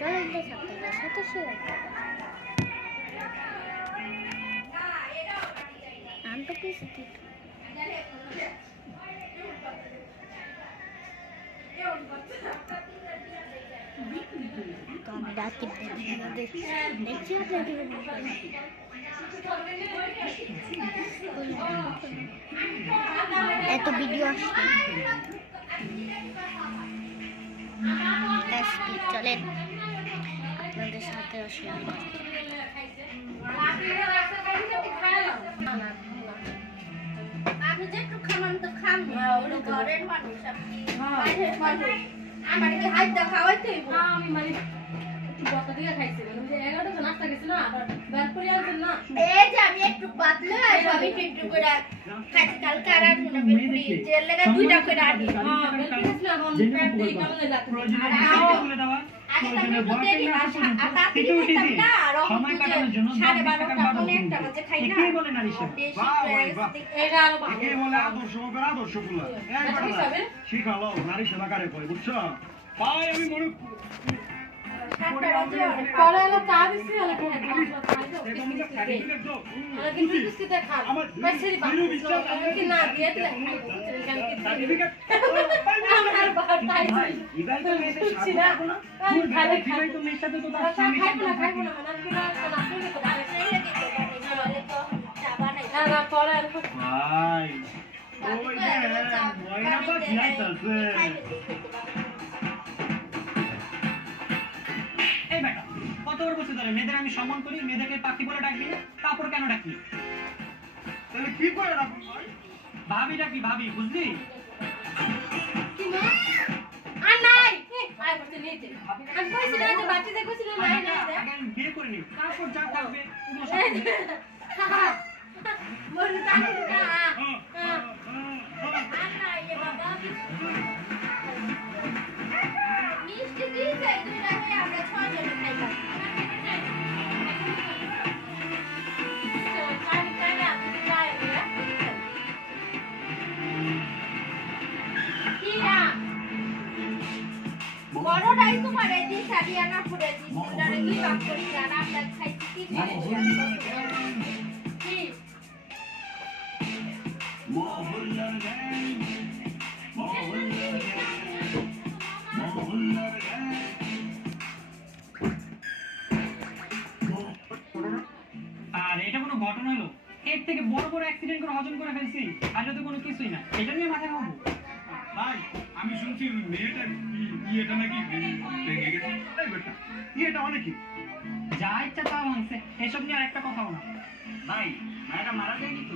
চলেন তো ছাত্রীদের সাথে শেয়ার করো। আমি তো কিছু তো আমি রাকিব দেখছি এত ভিডিও আসছে। চলেন আপনাদের সাথে শেয়ার করছি। আপনি যে একটু খামান তো খান, ওই ঘরের মানুষ আপনি বাইরের মানুষ। আমার কি হাত দা খাওয়াইতে হইব? আমি মানে একটু বসা দিয়ে খাইছি, মানে যে 11টা জন নাস্তা গেছে না, আবার বের করে আনছেন না। এই যে আমি একটু বাতলে সবই একটু করে খাইছি। কালকে আর আসবো না বের করে, জেল লাগা 2টা করে আনি। হ্যাঁ বের করেছিল, এখন পেট দিয়ে কেমন লাগছে। বলে দাও আগে তাহলে তো দেরি আসা আতাতি খাইতাম না, আর সময় কাটানোর জন্য 12:30টা পৌনে 1টা বাজে খাই না। কি বলে নারিশা? এটা আরো ভালো। কি বলে আদর্শগুলো এই শিখালো নারিশা লাগারে কই বুঝছো? ভাই আমি মনে পরে এলো চা দিছি হলো খাই দাও। আরে কিন্তু বিস্কুট খা। পয়সারি বাপ কি না দিয়ে দিলে সার্টিফিকেট আমার বাপ তাই ইবাই তো মেয়েদের সাথে থাকো না। খাইলে খাই তো মেয়ের সাথে তো তার স্বামী খাইবো না মানে কি না আপনি তো বাড়ি সেই লাগি তো বলে তো চা বানাই না পরে ভাই ওই যে ময়না তো যাইতাছে। এই বেটা কত বড় বসে ধরে মেয়েদের আমি সম্মান করি, মেয়েদেরকে পাখি বলে ডাকবি না, তারপর কেন ডাকলি? তাহলে কি করে ডাকবো ভাই? ভাবি ডাকি ভাবি, বুঝলি? কি না আর নাই আয় বসে নিতে আমি কইছি না যে বাচ্চাদের কইছি না নাই নাই আগে আমি বিয়ে করে নি, তারপর যা ডাকবে কোনো সমস্যা নেই। মনে তাই না আর নাই রে বাবা মিষ্টি দিয়ে যাই তুই রাখে আমরা 6 জন খাইলাম। বড়টাই তো মারে দিয়ে সারিয়ানা করে দিছি ওটারে কি কাজ করি জানা আমরা খাইছি কি কি মোহল্লার গান মোহল্লার গান মোহল্লার গান। আর এটা কোনো ঘটনা হলো? এর থেকে বড় বড় অ্যাক্সিডেন্ট করে হজম করে ফেলছি, আর তো কোনো কিছুই না, এটা নিয়ে মাথা খাবো। ভাই আমি শুনছি মেয়েটার ইয়েটা নাকি ভেঙে গেছে। এই বেটা ইয়েটা অনেকই যা ইচ্ছা তা ভাঙছে, এসব নিয়ে আরেকটা কথাও না। ভাই মায়েরা মারা যায়নি তো?